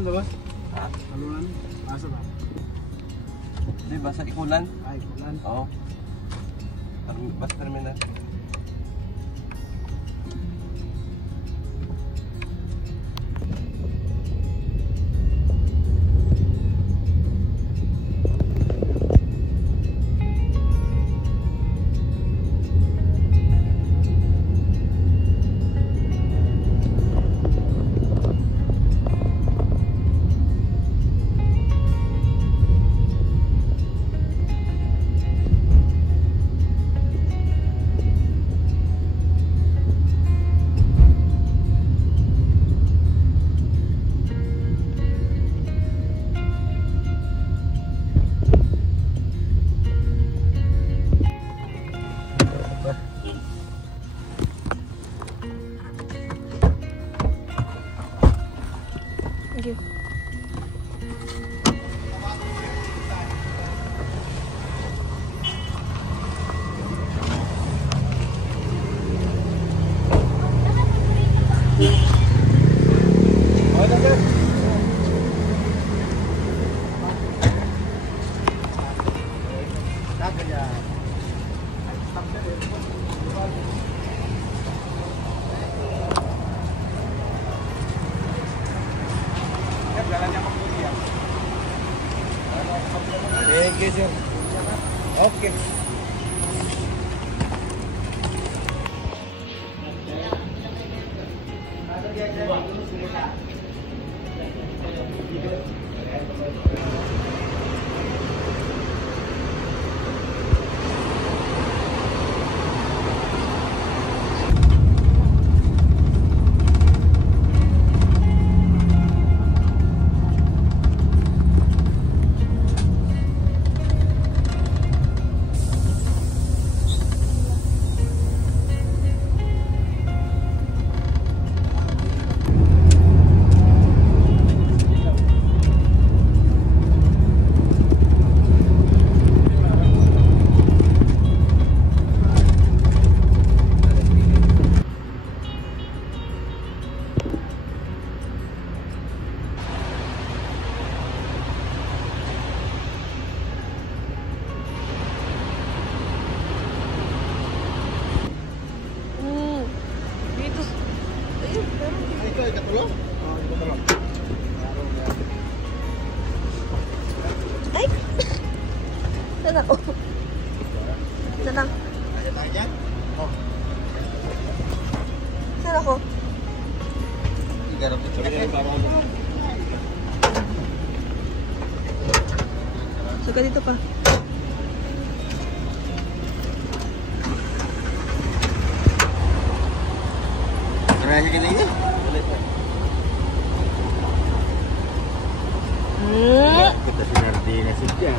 Halunan to, boss? Ha? Halunan? Basa ba? Hindi, basta ikulan. Ay, ikulan. Oo. Basta terminal. Thank you. Oh, dapat. Dapat ya. Stop na rin. Thank you, sir. Okay. Dito. Ayun, pero Ikaw, ikatulong? Oo, ikatulong. ay! Saan ako? Saan ako? Ada tayo dyan? Oh. Saan ako? Igarap ito. Saka dito pa. Karaya ka na ini? Kita sinardi na siya.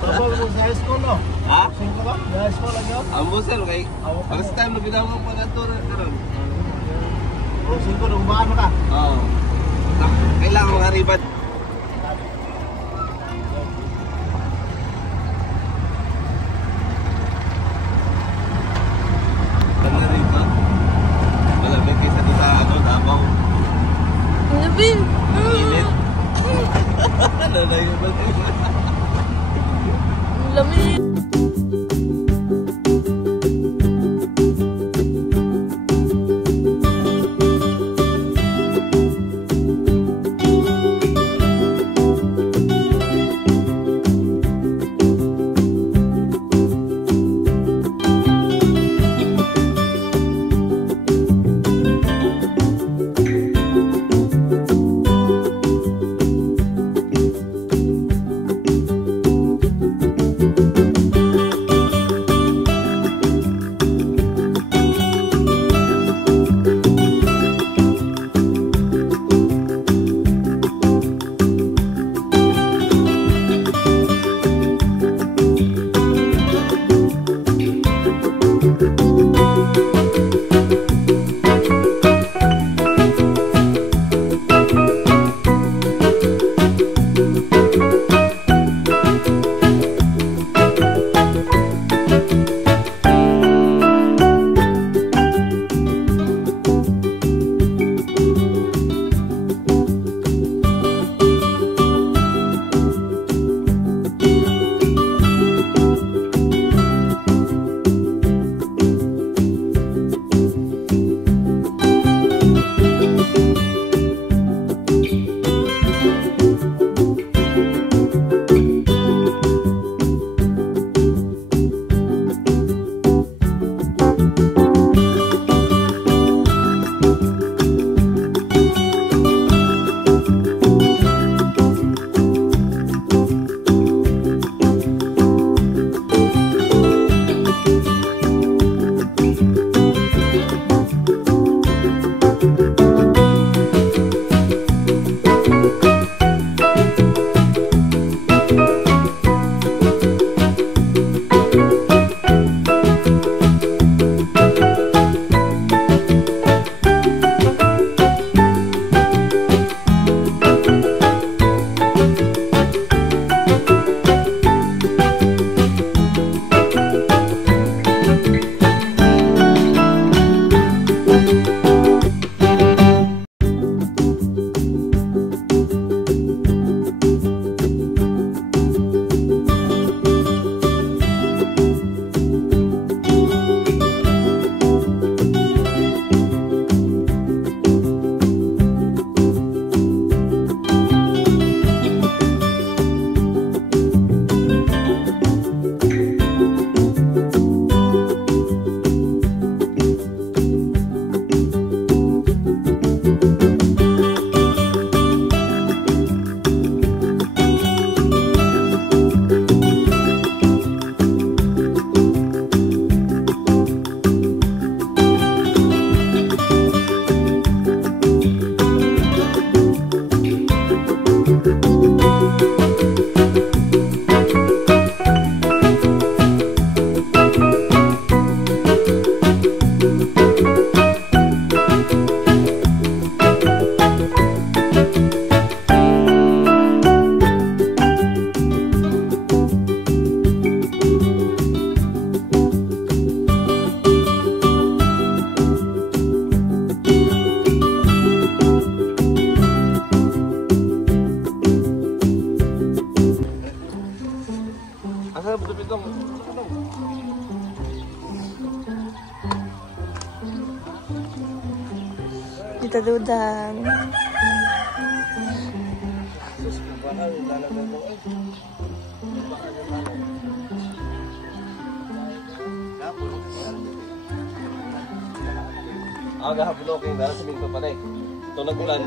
Apa mo sa high school no? Ha? Singko ba? Sa high school lagi? Ambo sir, kay first time na binawang pag-ato karon. O singko nung baan mo ka? Oo. Kailangan mga ribad. Wala ribad. Wala ba kaysa dito sa Davao? Nabin! Init. Ano na yun? Lamig! Tita Dudang. Gahapon okay, dalang siminto pa na eh. Ito nag-ulan.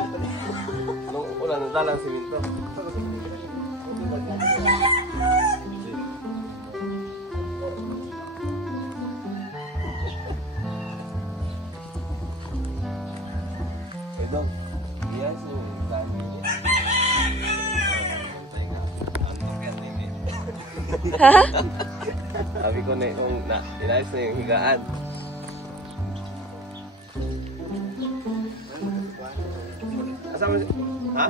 Nung ulan, dalang siminto. Ito, yes, Ha? sabi ko na yung inayos na yung higaan. Asama si... Ha?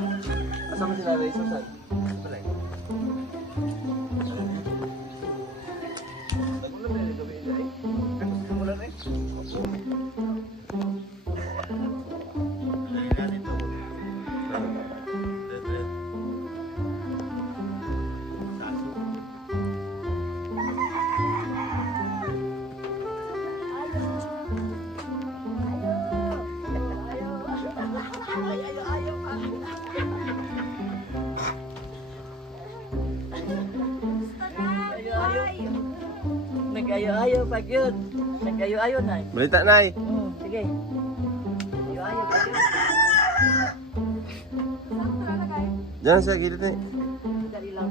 Asama si Nanay Susan? Wala eh. Nagulan na yung gabi niya eh. Pero simulan eh. Nag-ayo-ayo pa yun. Nag-ayo-ayo na. Balita, Nay. Sige. Nag-ayo-ayo pa yun. Diyan sa gilid na eh. Dali lang.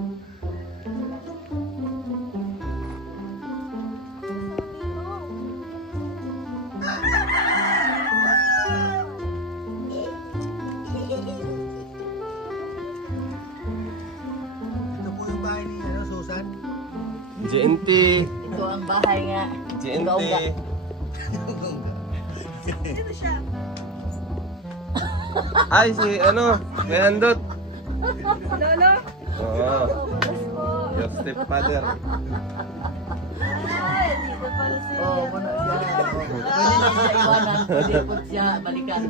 Ito po yung bahay ni Susan. GNT. Ito ang bahay nga. GNT. Dito siya. Ay, si ano, may handot. Lolo. Oo. Your stepfather. Ay, dito pala siya. Oo, muna siya. Pwede lang sa iwanan. Pwede po siya balikan.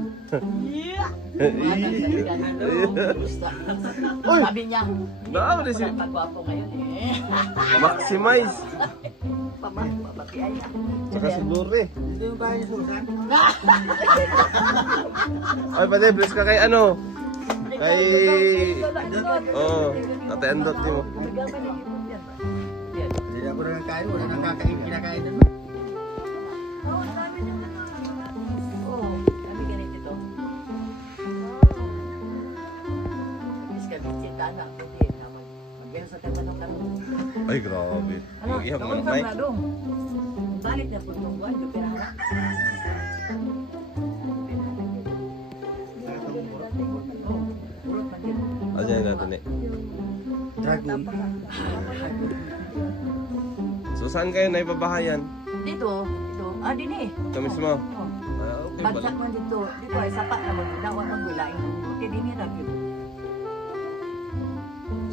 Iwanan sa balikan. Gusto. Sabi niya, Naawa na si pagwapo ngayon eh. Maximize. Pamabati ay. Saka si Lure. Ito yung bahay ni Susan. Ay, pwede, bless ka kay ano? Kay... Oo, Ate Andot mo. Hindi ako na nakain. Wala nang kinakain din. Oo, dami niyo na. Oo, kami ganito ito. Bis ka bisita na. Pwede naman. Magyan sa tabanong-tanong. Ay, grabe. Ano? Mag-ihap Naon man, ka Nay. na dong. Balik na po itong buwan. Yung pinahanap. Ayan natin eh. Dragon. So, saan kayo naipabahayan? Dito. Dito. Ah, din eh. Ito mismo? Oh. Ah, okay pala. Bagsak man dito. Dito ay sapat na magdawan ang gulaing. Okay, din eh. Ragyo.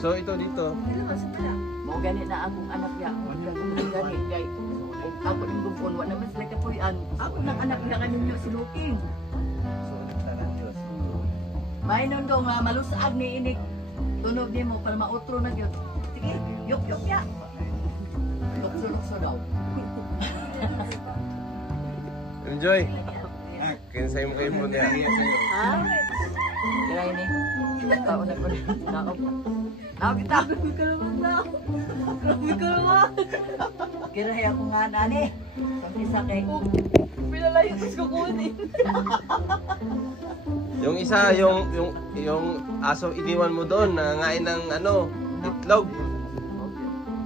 So, ito dito. Dito ka sa pala. Mau gani na akong anak niya. Mau gani. Kay ako ng gupon. Wala naman sila kapuyan. Ako ng anak niya kaninyo si Luking. May nun daw nga malusag ni inig. Tunog niya mo para mautro na yun. Sige, yuk-yuk ya. Lukso-lukso daw. Enjoy. Kinsay mo kayo po niya. Ha? Kira ini. Ikaw na ko na. Ako kita. Grabe ka naman daw. Grabe ka naman. Kira ako nga nani. Sampai sa kay. Pinalayo tapos kukunin. Yung isa, yung aso iniwan mo doon, nangangain ng ano, itlog.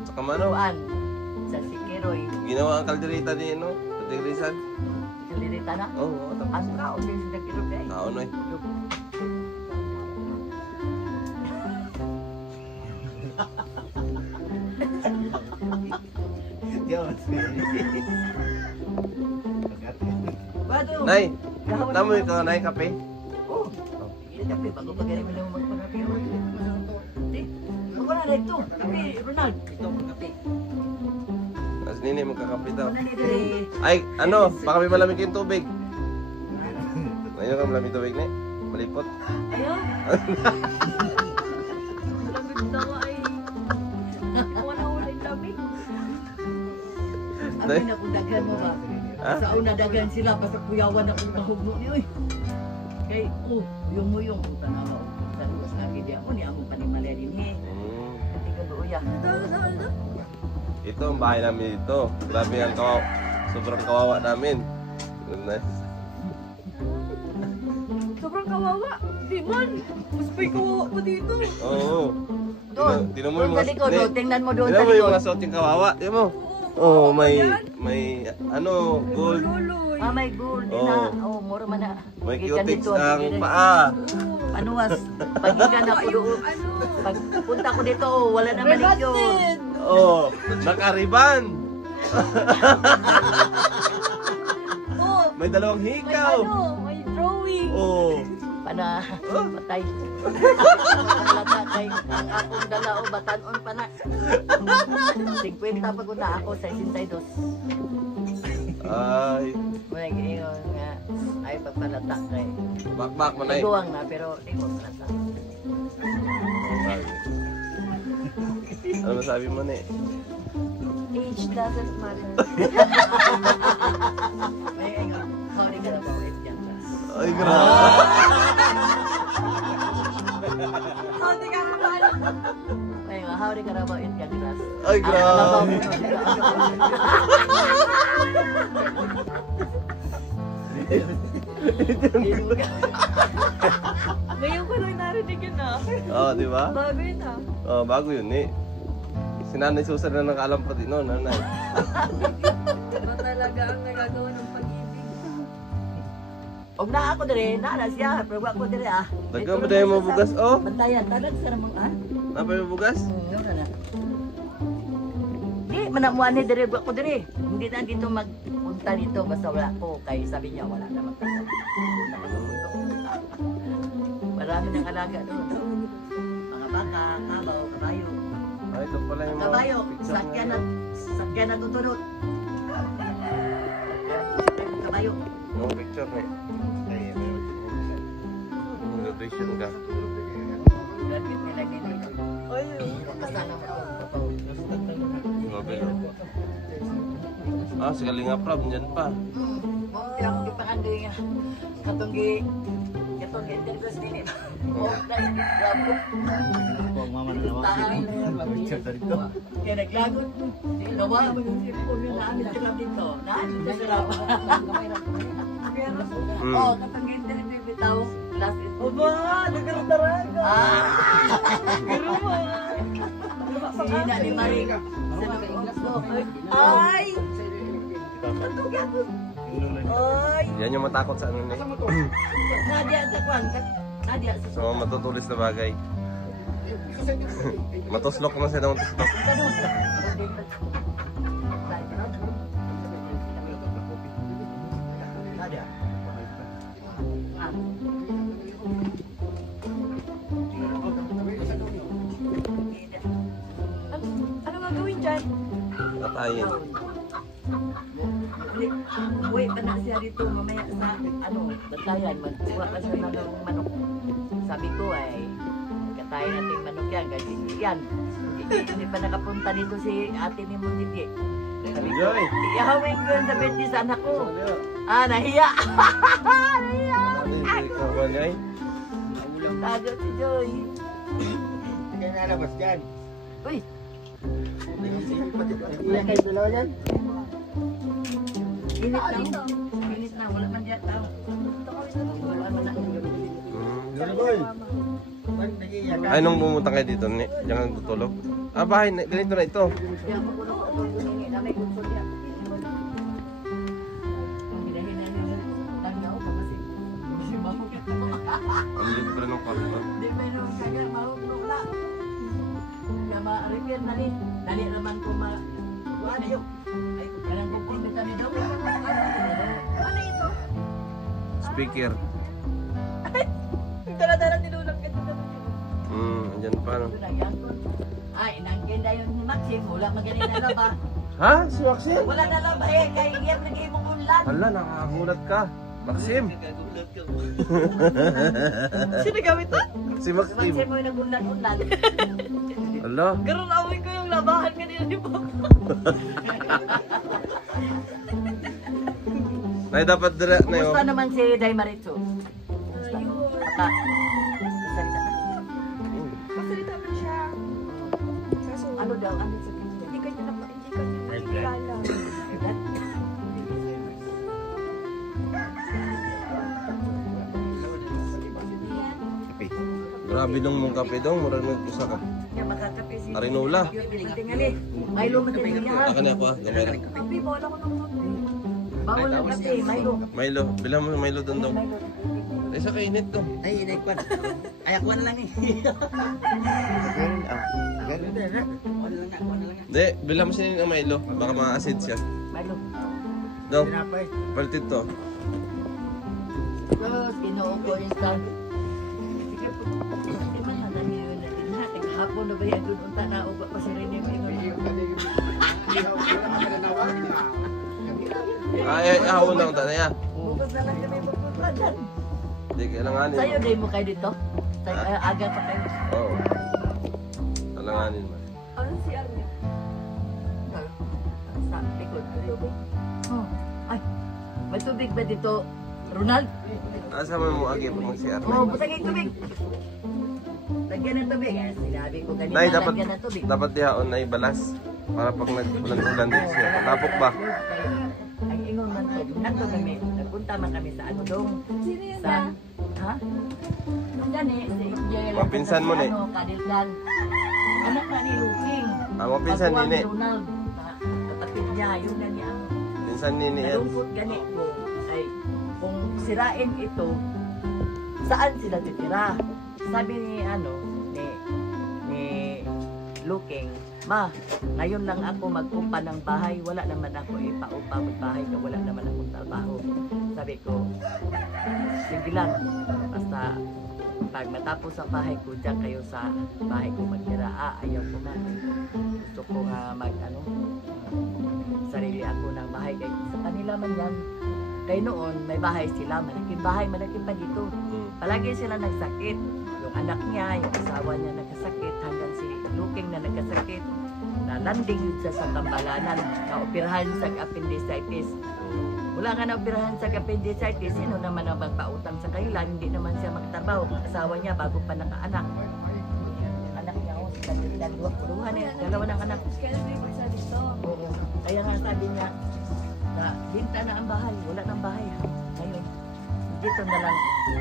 Saka mano, Tuan. Sa Sikiroy. ginawa ang kalderita ni ano, Patigrisan. Kalirita na. Oo, tapos. Ang kao din sa Sikiroy kay. Taon eh. Bado. Nay, namoy ka na kape? Oh. Ini tapi bago pa gani mo magpanapi. Di. Ako na dito. Kapi, Ronald. Ito ang kapi. Tapos nini magkakape daw. Ano ni diri? Ay, ano, baka may malamig yung tubig. Ngayon ka malamig tubig ni? Malipot. Ayo. Lamig na nga ay. Wala ulit lamig. Ano na kung daghan mo ba? Ha? Sa una daghan sila basta kuyawan ako mahugno ni oy. Kay, yung mo yung tanaw. Sa luwas lagi di ako, ni among panimalya din eh. Hindi ka doon ya. Ito ang bahay namin dito. Grabe ang sobrang kawawa namin. Goodness. Sobrang kawawa. Di man. Mas pa'y kawawa ko dito. Oo. Doon. Tingnan mo Doon yung sa mga likod, doon. Tingnan mo doon sa Tingnan mo yung likod. mga suot yung kawawa. Tingnan mo. Oh, may ano, gold. Luluy. Ah, may gold din Oo. na. Oh, mura man na. May Gikan cutics dito, ang sige, paa. Panuwas. Pagikan ako doon. Pagpunta ko dito, wala na manicure. Oh, nakariban. Oh, May dalawang may hikaw. may drawing. Oh. Pana, patay. Lata kay ang akong dalao batanon pa na. 50 pa ko na ako sa 62. Ay, May ingon nga ay pagpalata kay. bakbak mo na eh. Iguang na pero di ko palata. Ano masabi mo na eh? Age doesn't matter. May ingon, sorry ka na ba wait yan. Ay, grabe. Hindi ka naman. May ingon, how di ka na ba it yan grass. Ay, grabe. Ngayon ko lang narinig yun ah. Oh, di ba? Bago yun ah. Oh, bago yun eh. Si Nanay Susan na nakaalam pa din noon, nanay. Iba talaga ang nagagawa ng pag-ibig. Og na ako dire, na siya, pero wa ko dire ah. Dagan mo dahil mo bugas, oh. Bantayan, talag sa namang ah. Napay mo bugas? Di, manamuan ni dire ko dire. Hindi na dito magpunta dito basta wala ko. Kay sabi niya wala na magpunta. Marami ng alaga doon. Mga baka, kabaw, kabayo. Ay, ito pala yung mga Kabayo, picture sakyan na tutulot. Kabayo. Yung picture na eh. Graduation ka. Graduate nila dito. Ay, Basta na ako. Grabe no? Ah, si Kalinga Prab, dyan pa. Kaya ako ipangandoy nga. Katong interviews din ito. Grabe. Mama na naman. Kaya naglagot. Gawa mo yung cellphone yun. Naamit sila dito. Naamit sila. Oo, katong interview bitaw. Last it. Aba, nagkaroon Pero mo. Sina ni Maring. Sino ka Ingles do? Ay! Ay! Yan yung matakot sa ano ni. Nadia sa kwan. Nadia sa Sa mga matutulis na bagay. Matuslok naman sila ng tuslok. Ganun. Nadia. Ano gagawin dyan? Tatayin. Uy, panak siya dito mamaya sa bantayan, magkuha pa siya ng manok. Sabi ko ay, katayin natin manok yan, kasi yan. Hindi pa nakapunta dito si ate ni Munditi. Sabi ko, Joy! ihawin ko yun sa birthday sa anak ko. Ah, nahiya! Nahiya! Ikaw ba niya eh? Tago si Joy. Hindi ka nalabas dyan. Uy, Iya kayo dalawa yan. init na. Init na, wala man diyan tao. Wala man na. Gano'n boy. Pag nag-iiyak ka. Ay, nung pumunta kayo dito, diyan ka tutulog? Ah, bahay, ganito na ito. Di ako puno ko ito yung hingi na may kunsol yan. Hinahinan niya. Tagnaw ka kasi. Si Mahog ito. Ang libre ng kwarto. Di ba yung kaya Mahog nukla. Kaya ma-repair na rin. Dali naman ko ma-ano. Ay, kanang bukol nito ni daw. Ano ito? Speaker. Yung dala-dala nilulang ka dito. Andyan pa no. Ito na yan. Ay, nangkinda yung Maxim. Wala magaling na laba. Ha? Si Maxim? Wala na laba eh. Kaya iyan lagi mong unlan. Hala, nakakagulat ka. Maxim? Sino gamit to? Si Si Maxim. Maxim mo yung nagunlan-unlan. Hala. Garon amoy ko yung labahan kanina ni Papa. Nay, dapat dire na yun. Kumusta naman si Day Maritzo? Salita na. Magsalita man siya. Kaso, Ano daw? Ano sa hindi kanya nakikilala. Grabe dong mong kape dong, murag nag-usa ka. Kaya makakape si... Arinola. Tingali. Milo mo din niya ha. Ako na ako gamay lang. Kapi, bawal ako ng kape. Bawal ang kape, Milo. Milo, bilang mo Milo doon daw. Milo. Ay, sa kainit to. Ay, inaikwan. Ay, ako na lang eh. Ganun din ha. Hindi, bilang mo siya ng Milo. Baka ma-acid siya. Milo. Daw, Tinapay. paltit to. Tapos, inuo ko instant. Sige po. Hindi man hanami yun natin ha. Hapon na ba yan doon unta na uba pa si Rene yung ingon. Ay, ahon lang ta na ya. Bukas na lang kami magpunta dyan. Hindi, kailanganin Sa'yo, mo. day mo kayo dito? Aga pa kayo. Oo. Kailanganin mo. Ano si Arne? Sa likod. Oh. Ay, may tubig ba dito, Ronald? Asa man mo agi pag mag-CR? Oh, butang yung tubig. Lagyan ng tubig. Sinabi ko kanina, Nay, dapat lagyan ng tubig. dapat dihaon na ibalas para pag nag-ulan din siya. Napok ba? Ang ingon man ko, nato kami, nagpunta man kami sa ano dong. Sino yun Sa, na? ha? Ang gani, si Jel. Mapinsan mo, ni. Ano, Kadildan. Anak na ni Luking. Ah, mapinsan Pagkuhan ni, ni. Ronald. Kapatid niya, yun gani ang Minsan nini yan. nalungkot gani ko. Ay, kung sirain ito, saan sila titira? Sabi ni ni Luking, Ma, ngayon lang ako mag-upa ng bahay, wala naman ako ipaupa ng bahay, wala naman akong trabaho. Sabi ko, sige lang, basta pag matapos ang bahay ko, dyan kayo sa bahay ko magtira. Ayaw ko man. Gusto ko nga sarili ako ng bahay. Kaya sa kanila man yan. Kaya noon, may bahay sila, malaking bahay, malaki pa dito. Palagi sila nagsakit. Yung anak niya, yung asawa niya nagkasakit, hanggang si Luking na nagkasakit. Nalanding yun siya sa Tambalanan, naoperahan sa appendicitis. Wala nga naoperahan sa appendicitis, sino naman ang magpautang sa kanila, hindi naman siya magtrabaho. Asawa niya bago pa nakaanak. Anak niya, dalawa ng anak. Kaya hindi mo sa dito. Oo. Kaya nga sabi niya, na binta na ang bahay, wala nang bahay ha. Ngayon, dito na lang,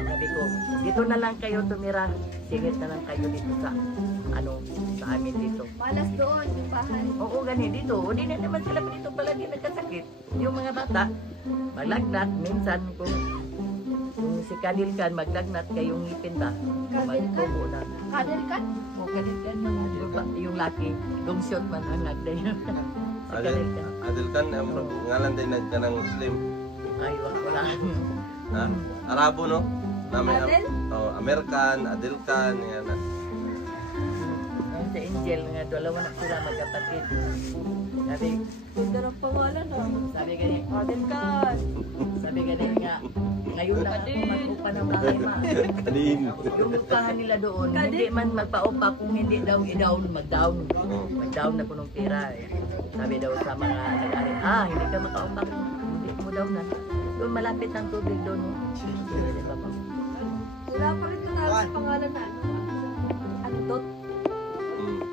sabi ko, dito na lang kayo tumira, singit na lang kayo dito sa, sa amin dito. Malas doon, yung bahay. Oo, gani dito. O di na naman sila pa dito palagi nagkasakit. Yung mga bata, maglagnat, minsan kung si Kadilkan maglagnat kayong ngipin ba? Magtubo na. Kadilkan? O Kadilkan, yung laki, lungsyon man ang nagday. Si Kadilkan. Adilkan, ngalan din nagkanang Muslim. Ay, wala. Ha? Arabo, no? Na may Adel? American, Adilkan, yan. Sa Angel nga, dalawa na sila magkapatid. Ganda ng pangalan ha. Sabi gani, Kadilkan. sabi gani nga, ngayon lang ako mag-upa ng bahay ma. Kadin. Yung upahan nila doon, Kadin? hindi man magpa-upa kung hindi daw i-down, mag-down. Oo. Mag-down na ko ng pera. Sabi daw sa mga nag-ari, hindi ka makaupa kung hindi mo down na. Doon malapit ang tubig doon. Hindi ba pa? Wala pa rin ito na pangalan na. Ano dot?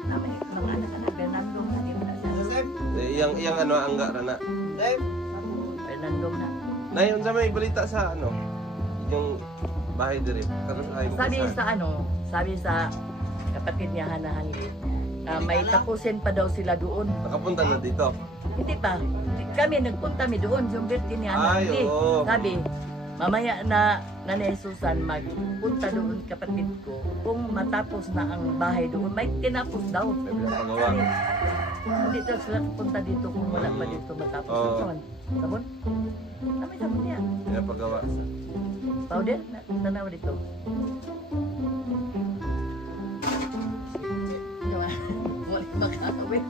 May mga anak-anak, Fernando na, di mo na siya. Iyang angga rana. Fernando na. Nay, unsa may balita sa yung bahay diri. Karon ay Sabi sa kapatid niya Hanahanli, may tapusin pa daw sila doon. nakapunta na dito. Hindi pa. Kami nagpunta doon, yung birthday ni Hanahanli. oo. Sabi, mamaya na Nanay Susan magpunta doon kapatid ko. Kung matapos na ang bahay doon, may tinapos daw. May pinapagawa. Hindi daw sila punta dito kung wala pa dito matapos. Oo. Sabon? Sabon? May sabon niya. Pinapagawa. Powder? Tanaw dito. Wala makakawin.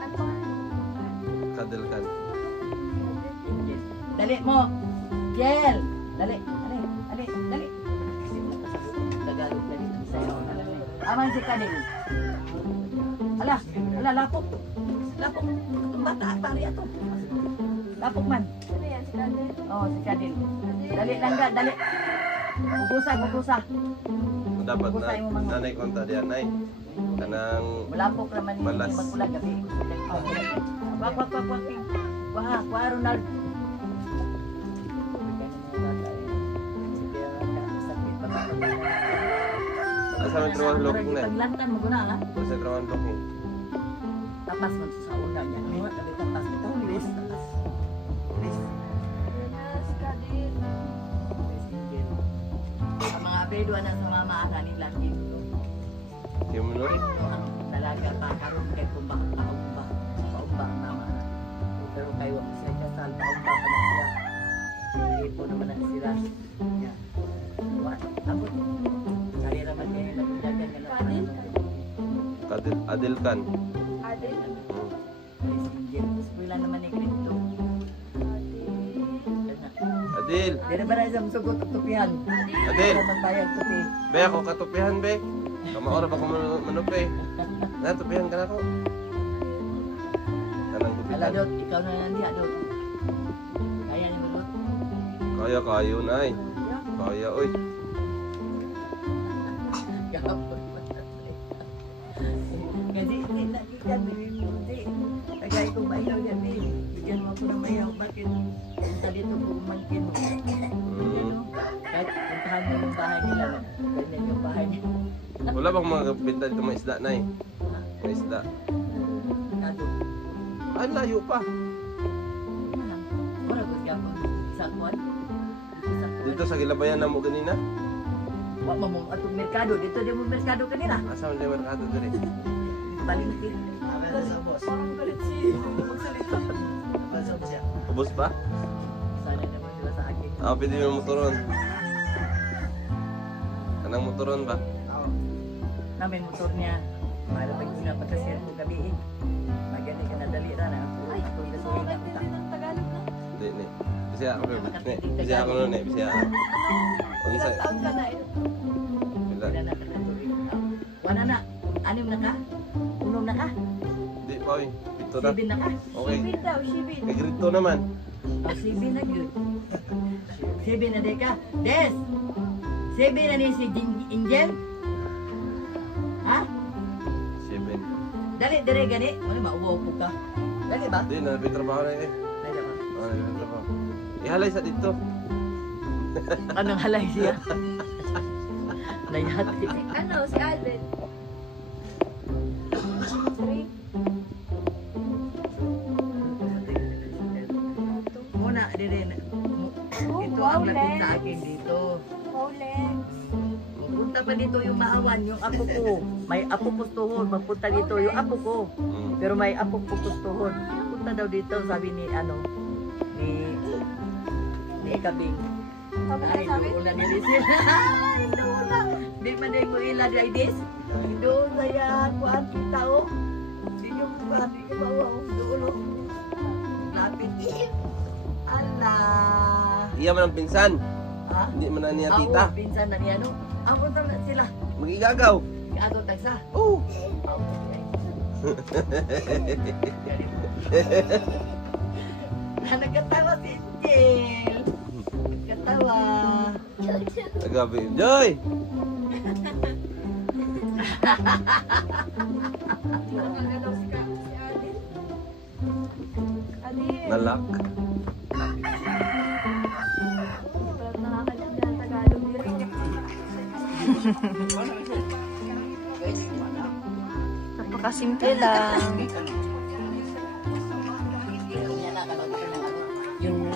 Ano pangalan? Kadilkan. Dali mo! Jel! Dali! Dali! Tagalog na dito sa'yo. Aman si Kadil. Ala! Lapok! Itong bata, pari ato. Tapok man. Ano yan, si Kadel? Oh, si Kadil. Dali lang ga, dali. Pupusa. Dapat na Bukay mo, mga. nanay konta diyan ay. Kanang Malapok naman ni Balas. magkulag gabi. Wak. Wah, Ronald. asa man trawan looking na. Paglantan mo guna ha. Sa trawan looking. Tapas mo sa una niya. Ano kami tapas mo? Tapas. Please. Ayan na, si Kadel. Ang mga apedo na sa mama ana nila dito. Yung no? Ito ang talaga pa karon kay kumba kaumba. Kaumba ang mama. Pero kayo ang siya kasal kaumba pa na sila. Hindi po naman na sila. Yeah. What? Abot. Kaya naman niya yung nagdagan nga Kadel? Adil kan. Kadel? Wala naman ni Cristo. Adil. Di na ba na isang sugot at tupihan? Adil. Naman bayag tupi. Be ako katupihan be. Kamaora ba ko manupi? Na tupihan ka na ko. Kanang Ala tupihan. Dot, ikaw na nandiya Dot. Kaya ni Dot. Kaya kayo na ay. Kaya oy. Gapon. Kasi hindi nakikita hindi. Kagaya kong mayaw yan eh. Bigyan mo ako ng mayaw. Bakit? Punta dito po umangkin mo. Kahit puntahan mo yung bahay nila. Ganyan yung bahay nila. Wala bang mga binta dito mga isda na eh? Mga isda. Kado. Ay, layo pa. Mura ko siya po. Isang kwan. Dito sa gilabayan na mo ganina. Wak mo mong atong merkado. Dito din mo merkado kanila. Asa man tayo merkado diri? Balintin. Parang galit si magsalita. Ubos ba? Sana naman sila sa akin. Ah, pwede mo motoron. Kanang motoron ba? Namin motor niya. Para pag una pagkasir ko gabi eh. Maganda ka nadali na na. Ay, Itong hindi gasolina mo utak. ng Tagalog na. Hindi ni. Bisaya ako be. Bisaya ako nun eh. Bisaya ako. Unsa? Ilang taon ka na? Bila. Wala na katatuloy. Wala na. Anim na ka? Unom na ka? Di pa oy. Ito na. Sibin na ka? Okay. Shibin daw, shibin. Kay grito naman. Oh, sibin na yun. Sibin na di ka? Des! Sibin na ni si Angel? Ha? 7. Dali, dali, gani. Ano, mauwaw po ka. Dali ba? Di na may trabaho na eh. Dali ba? Ah, may trabaho. Ihalay sa dito. Anong halay siya? Nayati. Ano, si Alden? 3? Muna, dire na. Oh, Ito wow, ang lapit sa Lex. akin dito. Oh, Lex. Punta pa dito yung maawan, yung apo ko. May apo pustuhon. Magpunta dito yung apo ko. Pero may apo pustuhon. Punta daw dito, sabi ni ano, ni Kabing. Sabi Ay, ka sa amin? doon na nilisin. Ay, doon na. Di man din ko ila di this. Doon saya kuan kita oh. Di ko ba, di ko bawa oh. Doon oh. Lapit. Allah. Iya man ang pinsan. Ha? Hindi man na niya tita. Ako, pinsan na niya no. Ako na sila. Magigagaw. Ato tagsa. Oh. Nagkatawa si Angel. Nagkatawa. Agabi. Joy. Ano daw si Alden? Alden. Nalak. Parang nakakalimutan ng Tagalog dito. Napakasimple lang. Yung